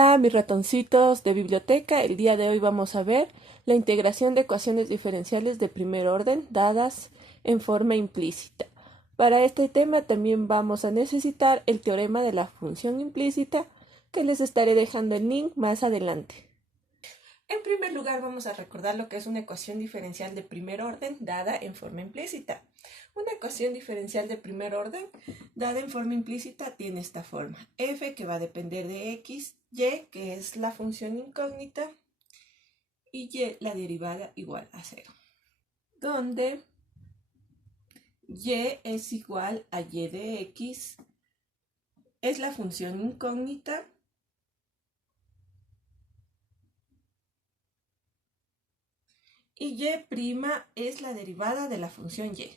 Hola, mis ratoncitos de biblioteca. El día de hoy vamos a ver la integración de ecuaciones diferenciales de primer orden dadas en forma implícita. Para este tema también vamos a necesitar el teorema de la función implícita, que les estaré dejando el link más adelante. En primer lugar, vamos a recordar lo que es una ecuación diferencial de primer orden dada en forma implícita. Una ecuación diferencial de primer orden dada en forma implícita tiene esta forma: f, que va a depender de x, y, que es la función incógnita, y y, la derivada igual a 0, donde y es igual a y de x, es la función incógnita, y y' es la derivada de la función y.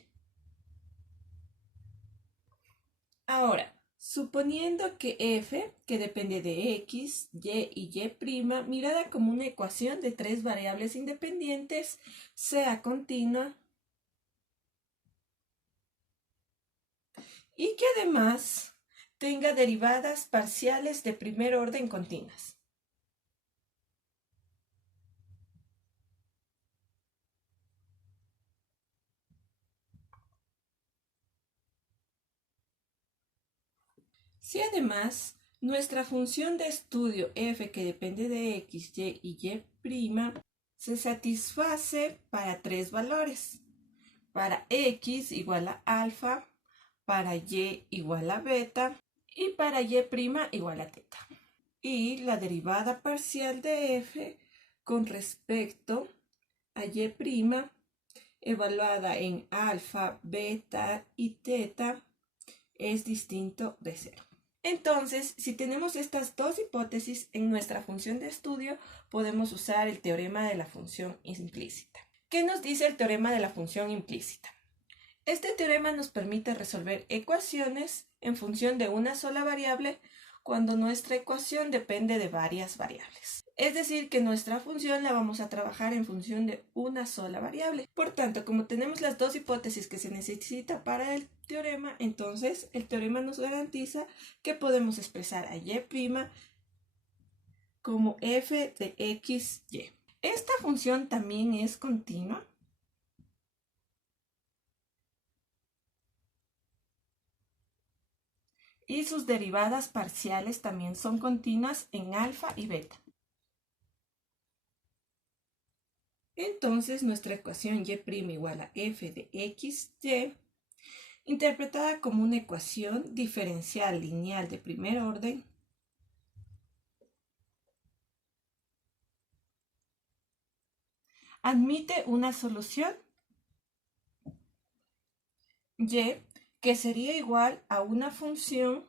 Ahora, suponiendo que f, que depende de x, y y y', mirada como una ecuación de tres variables independientes, sea continua y que además tenga derivadas parciales de primer orden continuas. Si además nuestra función de estudio f, que depende de x, y y', se satisface para tres valores: para x igual a alfa, para y igual a beta y para y' igual a teta. Y la derivada parcial de f con respecto a y', evaluada en alfa, beta y teta, es distinto de 0. Entonces, si tenemos estas dos hipótesis en nuestra función de estudio, podemos usar el teorema de la función implícita. ¿Qué nos dice el teorema de la función implícita? Este teorema nos permite resolver ecuaciones en función de una sola variable cuando nuestra ecuación depende de varias variables. Es decir, que nuestra función la vamos a trabajar en función de una sola variable. Por tanto, como tenemos las dos hipótesis que se necesita para el teorema, entonces el teorema nos garantiza que podemos expresar a y' como f de x, y. Esta función también es continua y sus derivadas parciales también son continuas en alfa y beta. Entonces nuestra ecuación y' igual a f de x, y, interpretada como una ecuación diferencial lineal de primer orden, admite una solución y que sería igual a una función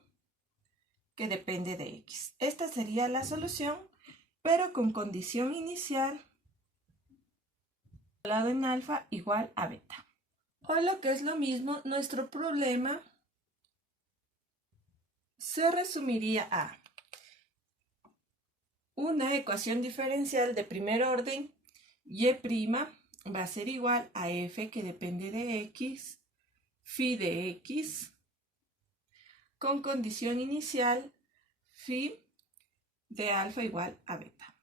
que depende de x. Esta sería la solución, pero con condición inicial igualado en alfa igual a beta. O lo que es lo mismo, nuestro problema se resumiría a una ecuación diferencial de primer orden: y' va a ser igual a f, que depende de x, phi de x, con condición inicial phi de alfa igual a beta.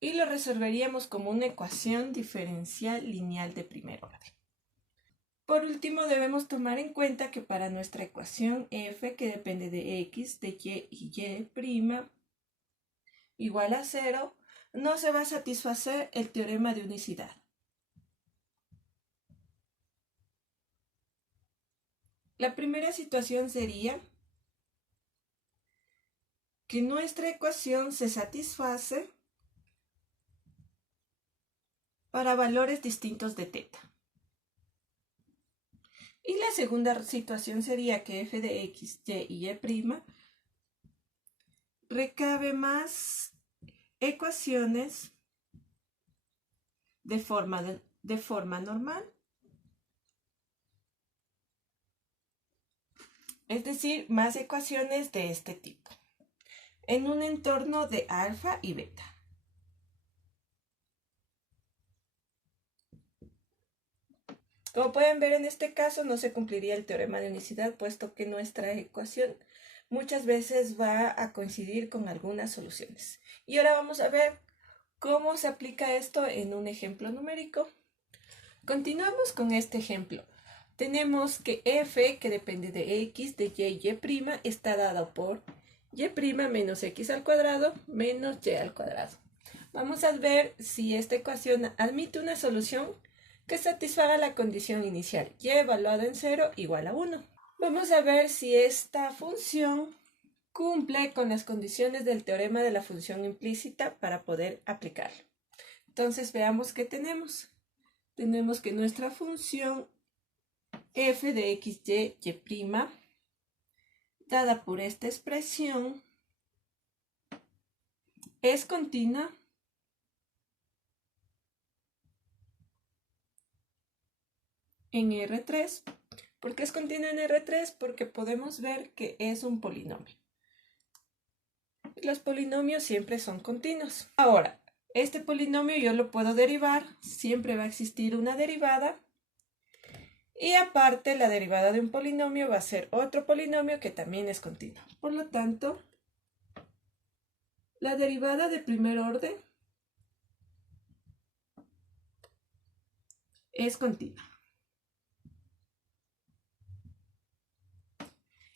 Y lo resolveríamos como una ecuación diferencial lineal de primer orden. Por último, debemos tomar en cuenta que para nuestra ecuación f, que depende de x, de y y' igual a 0, no se va a satisfacer el teorema de unicidad. La primera situación sería que nuestra ecuación se satisface para valores distintos de teta. Y la segunda situación sería que f de x, y y' recabe más ecuaciones de forma normal, es decir, más ecuaciones de este tipo, en un entorno de alfa y beta. Como pueden ver, en este caso no se cumpliría el teorema de unicidad, puesto que nuestra ecuación muchas veces va a coincidir con algunas soluciones. Y ahora vamos a ver cómo se aplica esto en un ejemplo numérico. Continuamos con este ejemplo. Tenemos que f, que depende de x, de y y', está dado por y' menos x al cuadrado menos y al cuadrado. Vamos a ver si esta ecuación admite una solución que satisfaga la condición inicial, y evaluado en 0 igual a 1. Vamos a ver si esta función cumple con las condiciones del teorema de la función implícita para poder aplicarlo. Entonces veamos qué tenemos. Tenemos que nuestra función f de x, y, y', dada por esta expresión, es continua en R3. ¿Por qué es continua en R3? Porque podemos ver que es un polinomio. Los polinomios siempre son continuos. Ahora, este polinomio yo lo puedo derivar, siempre va a existir una derivada. Y aparte, la derivada de un polinomio va a ser otro polinomio que también es continuo. Por lo tanto, la derivada de primer orden es continua.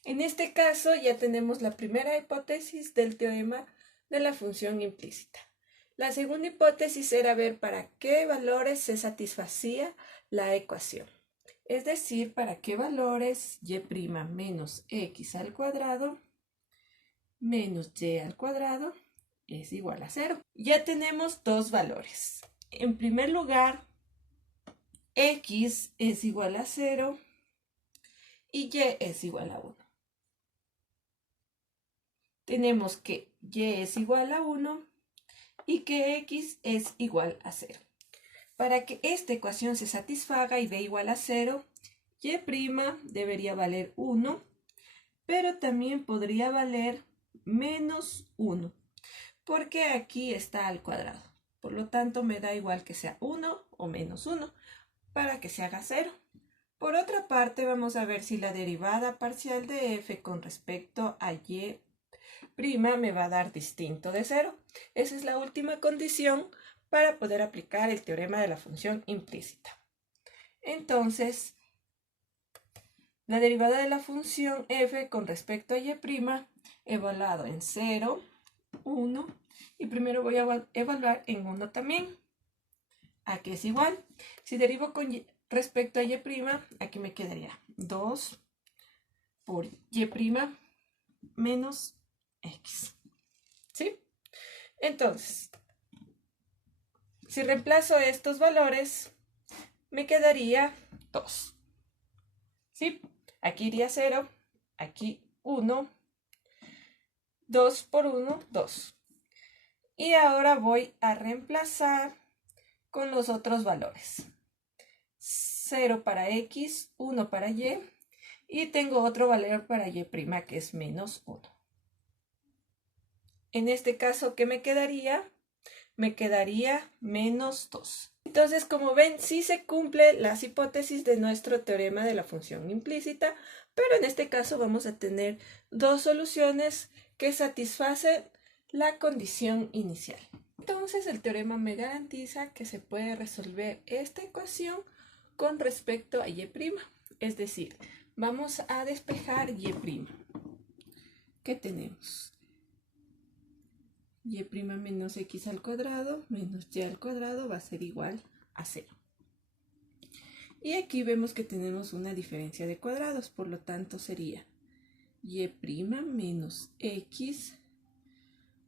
En este caso ya tenemos la primera hipótesis del teorema de la función implícita. La segunda hipótesis era ver para qué valores se satisfacía la ecuación. Es decir, para qué valores y' menos x al cuadrado menos y al cuadrado es igual a 0. Ya tenemos dos valores. En primer lugar, x es igual a 0 y y es igual a 1. Tenemos que y es igual a 1 y que x es igual a 0. Para que esta ecuación se satisfaga y b igual a 0, y' debería valer 1, pero también podría valer menos 1, porque aquí está al cuadrado. Por lo tanto, me da igual que sea 1 o menos 1, para que se haga 0. Por otra parte, vamos a ver si la derivada parcial de f con respecto a y' me va a dar distinto de 0. Esa es la última condición para poder aplicar el teorema de la función implícita. Entonces, la derivada de la función f con respecto a y' evaluado en 0, 1, y primero voy a evaluar en 1 también. Aquí es igual. Si derivo con respecto a y', aquí me quedaría 2 por y' menos x. ¿Sí? Entonces, si reemplazo estos valores, me quedaría 2. ¿Sí? Aquí iría 0, aquí 1, 2 por 1, 2. Y ahora voy a reemplazar con los otros valores. 0 para x, 1 para y tengo otro valor para y' que es menos 1. En este caso, ¿qué me quedaría? Me quedaría menos 2. Entonces, como ven, sí se cumplen las hipótesis de nuestro teorema de la función implícita, pero en este caso vamos a tener dos soluciones que satisfacen la condición inicial. Entonces, el teorema me garantiza que se puede resolver esta ecuación con respecto a y'. Es decir, vamos a despejar y'. ¿Qué tenemos? Y' menos x al cuadrado menos y al cuadrado va a ser igual a 0. Y aquí vemos que tenemos una diferencia de cuadrados, por lo tanto sería y' menos x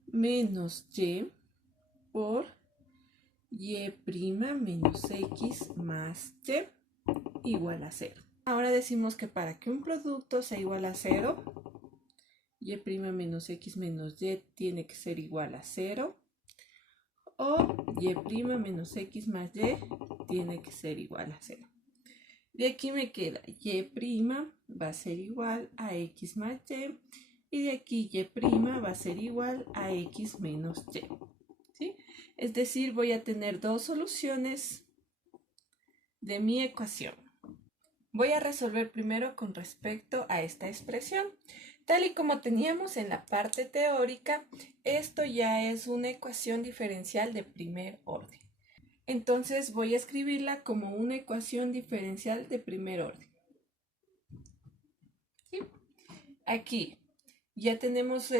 menos y por y' menos x más y igual a 0. Ahora decimos que para que un producto sea igual a 0, y' menos x menos y tiene que ser igual a 0, o y' menos x más y tiene que ser igual a 0. De aquí me queda y' va a ser igual a x más y de aquí y' va a ser igual a x menos y. ¿Sí? Es decir, voy a tener dos soluciones de mi ecuación. Voy a resolver primero con respecto a esta expresión. Tal y como teníamos en la parte teórica, esto ya es una ecuación diferencial de primer orden. Entonces voy a escribirla como una ecuación diferencial de primer orden. ¿Sí? Aquí ya tenemos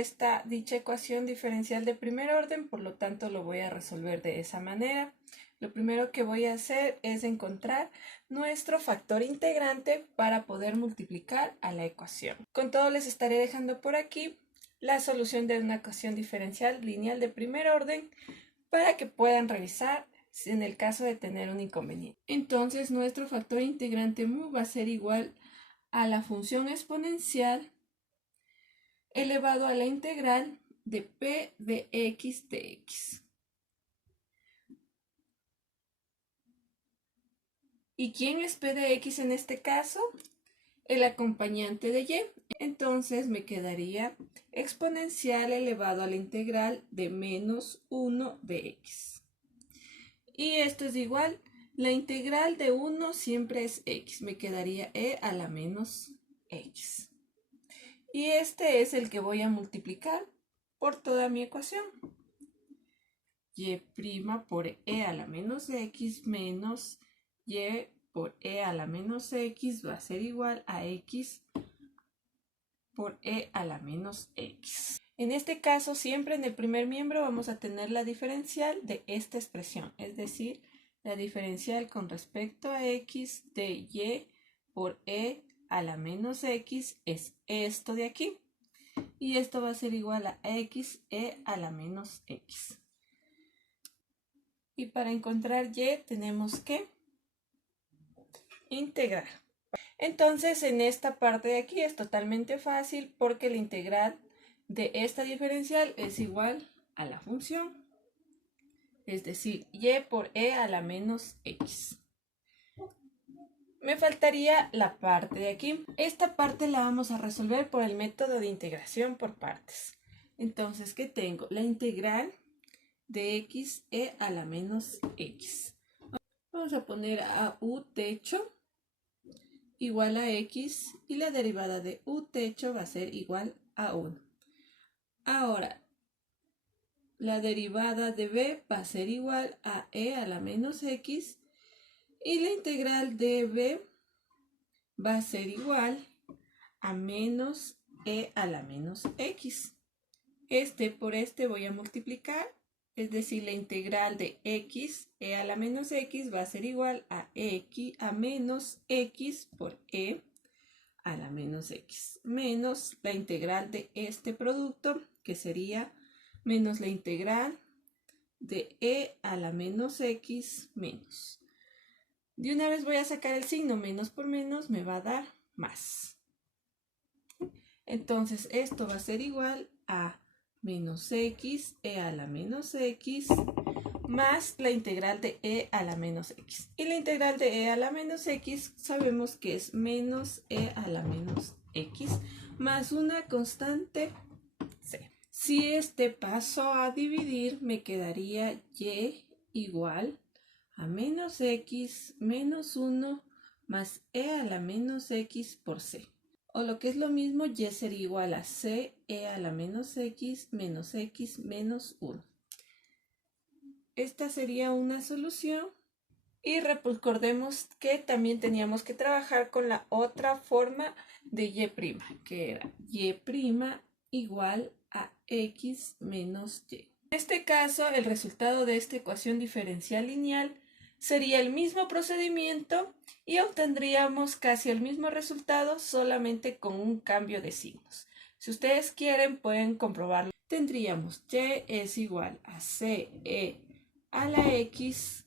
dicha ecuación diferencial de primer orden, por lo tanto lo voy a resolver de esa manera. Lo primero que voy a hacer es encontrar nuestro factor integrante para poder multiplicar a la ecuación. Con todo les estaré dejando por aquí la solución de una ecuación diferencial lineal de primer orden para que puedan revisar en el caso de tener un inconveniente. Entonces nuestro factor integrante mu va a ser igual a la función exponencial elevado a la integral de p de x de x. ¿Y quién es p de x en este caso? El acompañante de y. Entonces me quedaría exponencial elevado a la integral de menos 1 de x. Y esto es igual, la integral de 1 siempre es x. Me quedaría e a la menos x. Y este es el que voy a multiplicar por toda mi ecuación. Y' por e a la menos x menos y por e a la menos x va a ser igual a x por e a la menos x. En este caso, siempre en el primer miembro vamos a tener la diferencial de esta expresión, es decir, la diferencial con respecto a x de y por e a la menos x es esto de aquí. Y esto va a ser igual a x e a la menos x. Y para encontrar y tenemos que integrar. Entonces en esta parte de aquí es totalmente fácil porque la integral de esta diferencial es igual a la función. Es decir, y por e a la menos x. Me faltaría la parte de aquí. Esta parte la vamos a resolver por el método de integración por partes. Entonces, ¿qué tengo? La integral de x e a la menos x. Vamos a poner a u techo igual a x y la derivada de u techo va a ser igual a 1. Ahora, la derivada de b va a ser igual a e a la menos x y la integral de b va a ser igual a menos e a la menos x. Este por este voy a multiplicar, es decir, la integral de x e a la menos x va a ser igual a x a menos x por e a la menos x, menos la integral de este producto, que sería menos la integral de e a la menos x menos. De una vez voy a sacar el signo, menos por menos me va a dar más. Entonces esto va a ser igual a menos x e a la menos x más la integral de e a la menos x. Y la integral de e a la menos x sabemos que es menos e a la menos x más una constante c. Si este paso a dividir, me quedaría y igual a menos x menos 1 más e a la menos x por c. O lo que es lo mismo, y sería igual a c e a la menos x menos 1. Esta sería una solución. Y recordemos que también teníamos que trabajar con la otra forma de y', que era y' igual a x menos y. En este caso, el resultado de esta ecuación diferencial lineal sería el mismo procedimiento y obtendríamos casi el mismo resultado, solamente con un cambio de signos. Si ustedes quieren, pueden comprobarlo. Tendríamos y es igual a c e a la x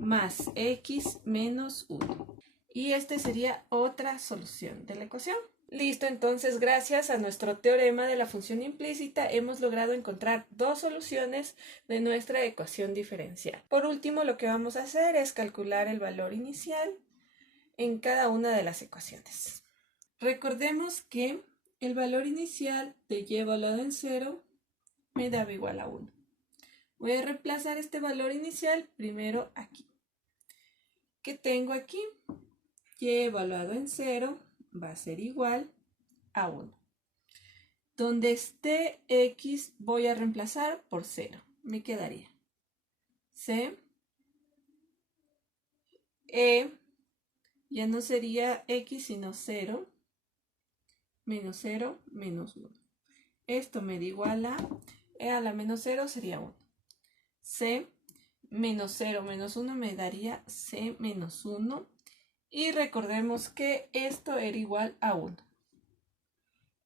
más x menos 1. Y esta sería otra solución de la ecuación. Listo, entonces gracias a nuestro teorema de la función implícita hemos logrado encontrar dos soluciones de nuestra ecuación diferencial. Por último, lo que vamos a hacer es calcular el valor inicial en cada una de las ecuaciones. Recordemos que el valor inicial de y evaluado en 0 me daba igual a 1. Voy a reemplazar este valor inicial primero aquí. ¿Qué tengo aquí? Y evaluado en 0 va a ser igual a 1. Donde esté x voy a reemplazar por 0. Me quedaría c, ya no sería x sino 0, menos 0, menos 1. Esto me da igual a e a la menos 0 sería 1. C menos 0 menos 1 me daría c menos 1. Y recordemos que esto era igual a 1.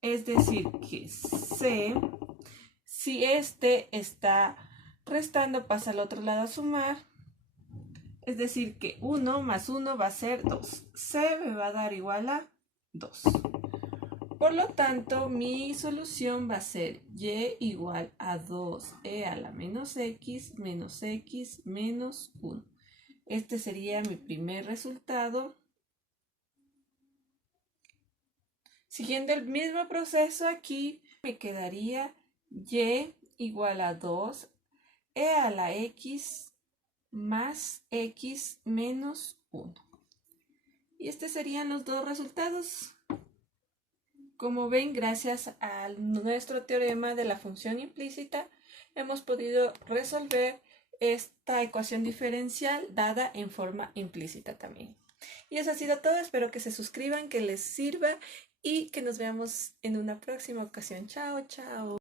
Es decir, que c, si este está restando, pasa al otro lado a sumar. Es decir, que 1 más 1 va a ser 2. C me va a dar igual a 2. Por lo tanto, mi solución va a ser y igual a 2e a la menos x menos 1. Este sería mi primer resultado. Siguiendo el mismo proceso aquí, me quedaría y igual a 2e a la x más x menos 1. Y estos serían los dos resultados. Como ven, gracias a nuestro teorema de la función implícita, hemos podido resolver esta ecuación diferencial dada en forma implícita también. Y eso ha sido todo. Espero que se suscriban, que les sirva y que nos veamos en una próxima ocasión. Chao, chao.